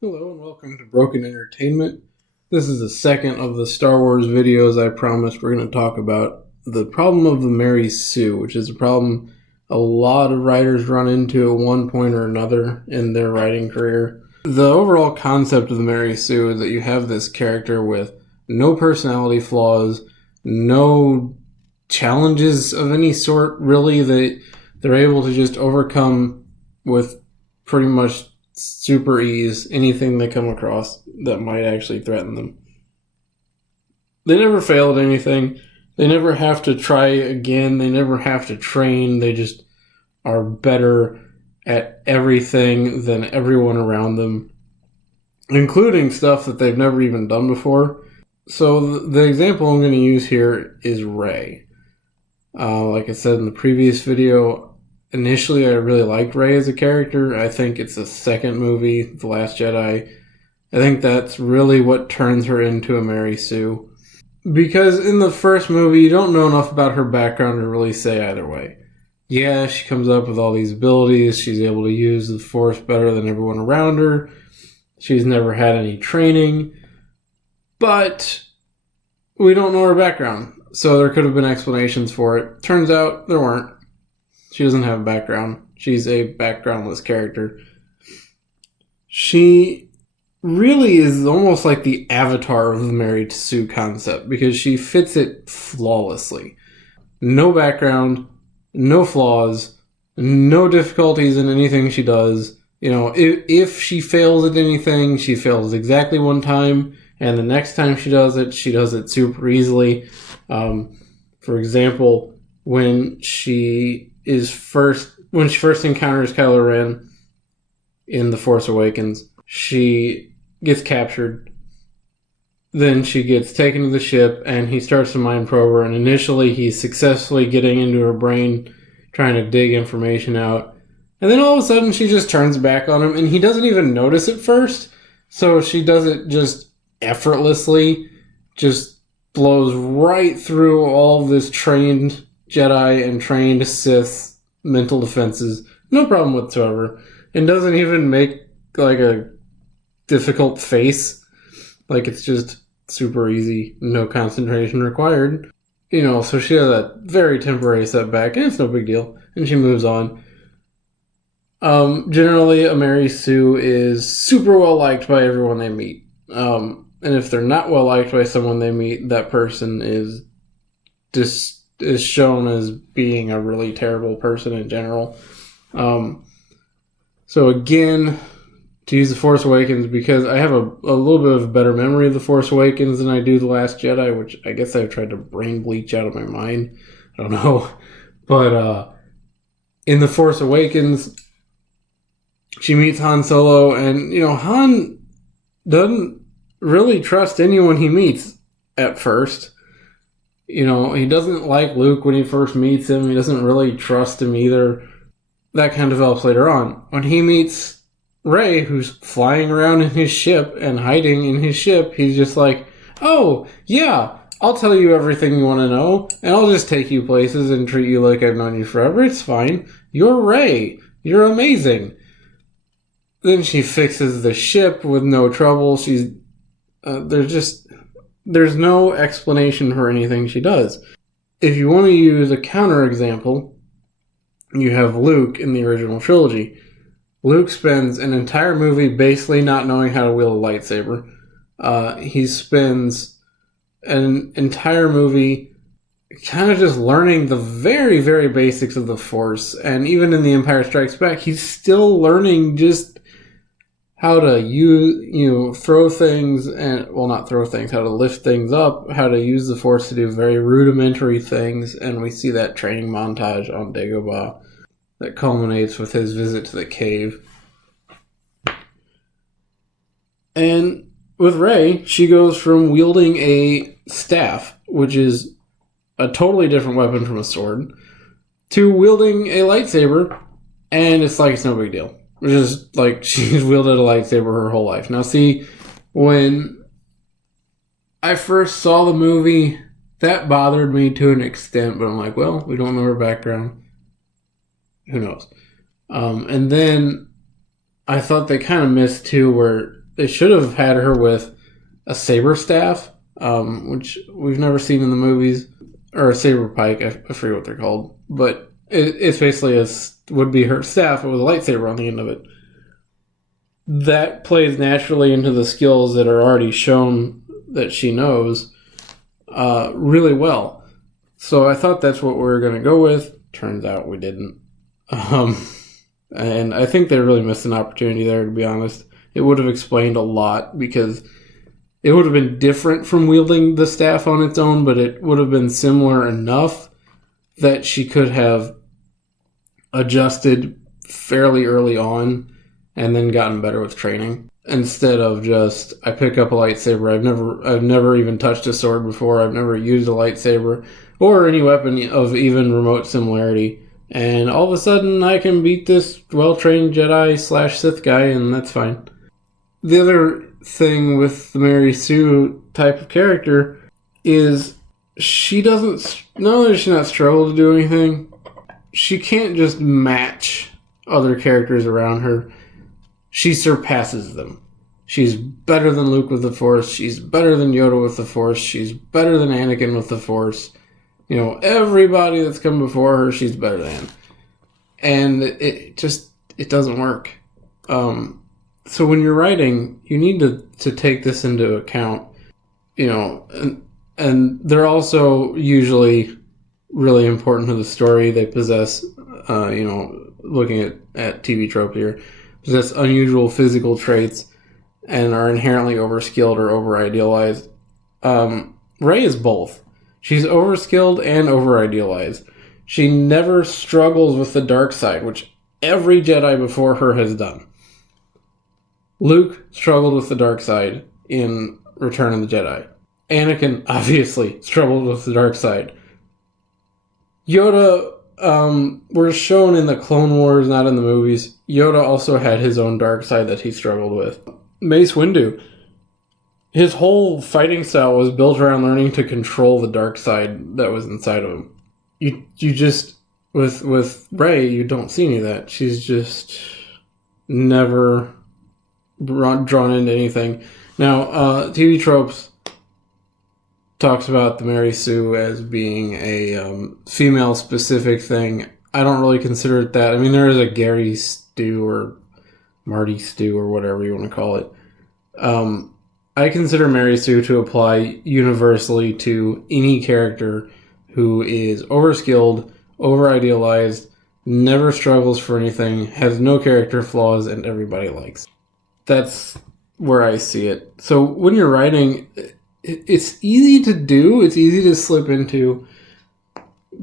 Hello and welcome to Broken Entertainment. This is the second of the Star Wars videos I promised we're going to talk about the problem of the Mary Sue, which is a problem a lot of writers run into at one point or another in their writing career. The overall concept of the Mary Sue is that you have this character with no personality flaws, no challenges of any sort, really, that they're able to just overcome with pretty much super ease anything they come across that might actually threaten them. They never fail at anything. They never have to try again. They never have to train. They just are better at everything than everyone around them, including stuff that they've never even done before. So the example I'm going to use here is Rey. Like I said in the previous video, initially, I really liked Rey as a character. I think it's the second movie, The Last Jedi. I think that's really what turns her into a Mary Sue. Because in the first movie, you don't know enough about her background to really say either way. Yeah, she comes up with all these abilities. She's able to use the Force better than everyone around her. She's never had any training. But we don't know her background. So there could have been explanations for it. Turns out there weren't. She doesn't have a background. She's a backgroundless character. She really is almost like the avatar of the Mary Sue concept because she fits it flawlessly. No background, no flaws, no difficulties in anything she does. You know, if she fails at anything, she fails exactly one time, and the next time she does it super easily. For example, when she first encounters Kylo Ren in The Force Awakens, she gets captured. Then she gets taken to the ship, and he starts to mind probe her. And initially, he's successfully getting into her brain, trying to dig information out. And then all of a sudden, she just turns back on him, and he doesn't even notice at first. So she does it just effortlessly, just blows right through all this trained Jedi and trained Sith mental defenses, no problem whatsoever, and doesn't even make like a difficult face. Like it's just super easy, no concentration required. You know, so she has a very temporary setback, and it's no big deal, and she moves on. Generally, a Mary Sue is super well liked by everyone they meet. And if they're not well liked by someone they meet, that person is shown as being a really terrible person in general. So again, to use The Force Awakens, because I have a little bit of a better memory of The Force Awakens than I do The Last Jedi, which I guess I've tried to brain bleach out of my mind. I don't know. But in The Force Awakens, she meets Han Solo, and, you know, Han doesn't really trust anyone he meets at first. You know, he doesn't like Luke when he first meets him. He doesn't really trust him either. That kind of develops later on. When he meets Rey, who's flying around in his ship and hiding in his ship, he's just like, oh, yeah, I'll tell you everything you want to know, and I'll just take you places and treat you like I've known you forever. It's fine. You're Rey. You're amazing. Then she fixes the ship with no trouble. There's no explanation for anything she does. If you want to use a counterexample, you have Luke in the original trilogy. Luke spends an entire movie basically not knowing how to wield a lightsaber. He spends an entire movie kind of just learning the very, very basics of the Force. And even in The Empire Strikes Back, he's still learning just how to throw things, and, well, not throw things, how to lift things up, how to use the Force to do very rudimentary things, and we see that training montage on Dagobah that culminates with his visit to the cave. And with Rey, she goes from wielding a staff, which is a totally different weapon from a sword, to wielding a lightsaber, and it's like it's no big deal. Which is like she's wielded a lightsaber her whole life. Now, see, when I first saw the movie, that bothered me to an extent, but I'm like, well, we don't know her background. Who knows? And then I thought they kind of missed too, where they should have had her with a saber staff, which we've never seen in the movies, or a saber pike. I forget what they're called, but it's basically would be her staff with a lightsaber on the end of it. That plays naturally into the skills that are already shown that she knows really well. So I thought that's what we were going to go with. Turns out we didn't. And I think they really missed an opportunity there, to be honest. It would have explained a lot, because it would have been different from wielding the staff on its own, but it would have been similar enough that she could have adjusted fairly early on and then gotten better with training. Instead of just, I pick up a lightsaber. I've never even touched a sword before. I've never used a lightsaber or any weapon of even remote similarity. And all of a sudden, I can beat this well-trained Jedi/Sith guy, and that's fine. The other thing with the Mary Sue type of character is she doesn't, not only does she not struggle to do anything, she can't just match other characters around her. She surpasses them. She's better than Luke with the Force. She's better than Yoda with the Force. She's better than Anakin with the Force. You know, everybody that's come before her, she's better than. And it doesn't work. So when you're writing, you need to take this into account. You know, and they're also usually really important to the story. They possess, you know, looking at TV trope here, possess unusual physical traits and are inherently overskilled or over-idealized. Rey is both. She's overskilled and over-idealized. She never struggles with the dark side, which every Jedi before her has done. Luke struggled with the dark side in Return of the Jedi. Anakin obviously struggled with the dark side. Yoda, were shown in the Clone Wars, not in the movies. Yoda also had his own dark side that he struggled with. Mace Windu, his whole fighting style was built around learning to control the dark side that was inside of him. You just, with Rey, you don't see any of that. She's just never drawn into anything. Now, TV Tropes talks about the Mary Sue as being a female-specific thing. I don't really consider it that. I mean, there is a Gary Stu or Marty Stu or whatever you want to call it. I consider Mary Sue to apply universally to any character who is overskilled, over-idealized, never struggles for anything, has no character flaws, and everybody likes. That's where I see it. So when you're writing, it's easy to do, it's easy to slip into,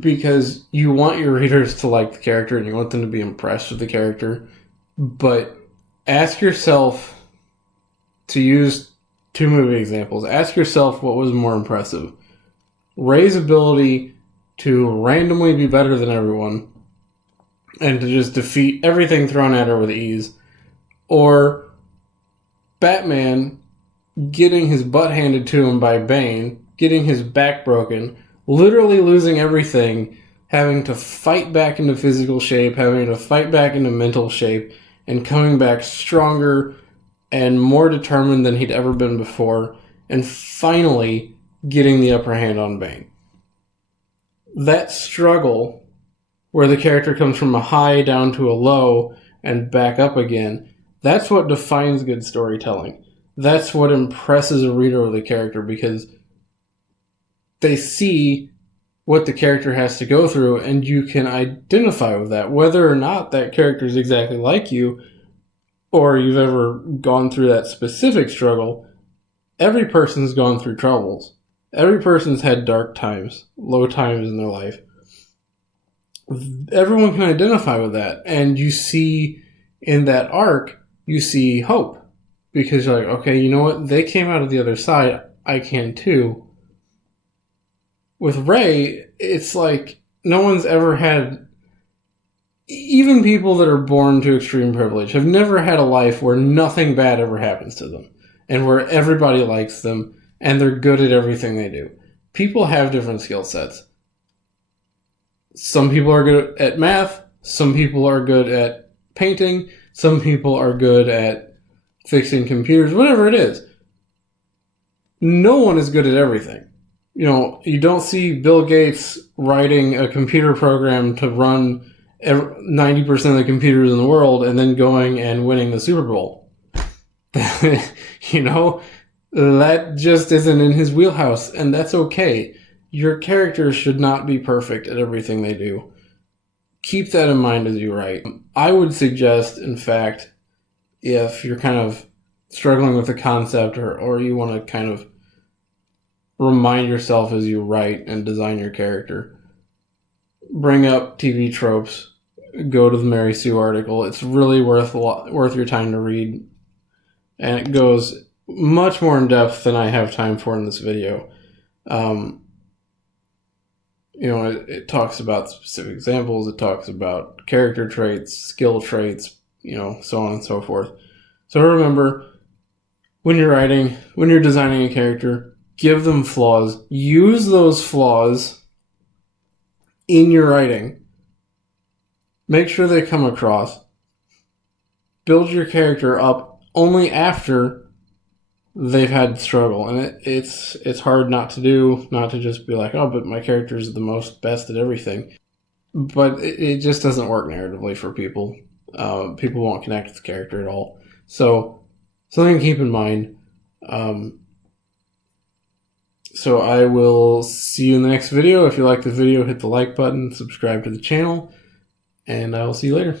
because you want your readers to like the character and you want them to be impressed with the character. But ask yourself, to use two movie examples, ask yourself what was more impressive. Rey's ability to randomly be better than everyone and to just defeat everything thrown at her with ease, or Batman getting his butt handed to him by Bane, getting his back broken, literally losing everything, having to fight back into physical shape, having to fight back into mental shape, and coming back stronger and more determined than he'd ever been before, and finally getting the upper hand on Bane. That struggle, where the character comes from a high down to a low and back up again, that's what defines good storytelling. That's what impresses a reader with a character, because they see what the character has to go through and you can identify with that. Whether or not that character is exactly like you or you've ever gone through that specific struggle, every person's gone through troubles. Every person's had dark times, low times in their life. Everyone can identify with that. And you see in that arc, you see hope. Because you're like, okay, you know what? They came out of the other side. I can too. With Rey, it's like no one's ever had... Even people that are born to extreme privilege have never had a life where nothing bad ever happens to them. And where everybody likes them. And they're good at everything they do. People have different skill sets. Some people are good at math. Some people are good at painting. Some people are good at fixing computers, whatever it is. No one is good at everything. You know, you don't see Bill Gates writing a computer program to run 90% of the computers in the world and then going and winning the Super Bowl. You know, that just isn't in his wheelhouse, and that's okay. Your characters should not be perfect at everything they do. Keep that in mind as you write. I would suggest, in fact, if you're kind of struggling with a concept or you want to kind of remind yourself as you write and design your character, bring up TV tropes, go to the Mary Sue article. It's really worth your time to read, and it goes much more in depth than I have time for in this video. You know, it talks about specific examples, it talks about character traits, skill traits, you know, so on and so forth. So remember, when you're writing, when you're designing a character, give them flaws. Use those flaws in your writing. Make sure they come across. Build your character up only after they've had struggle, and it's hard not to do, not to just be like, oh, but my character is the best at everything. But it just doesn't work narratively for people. People won't connect with the character at all. So something to keep in mind. So I will see you in the next video. If you like the video, hit the like button, subscribe to the channel, and I will see you later.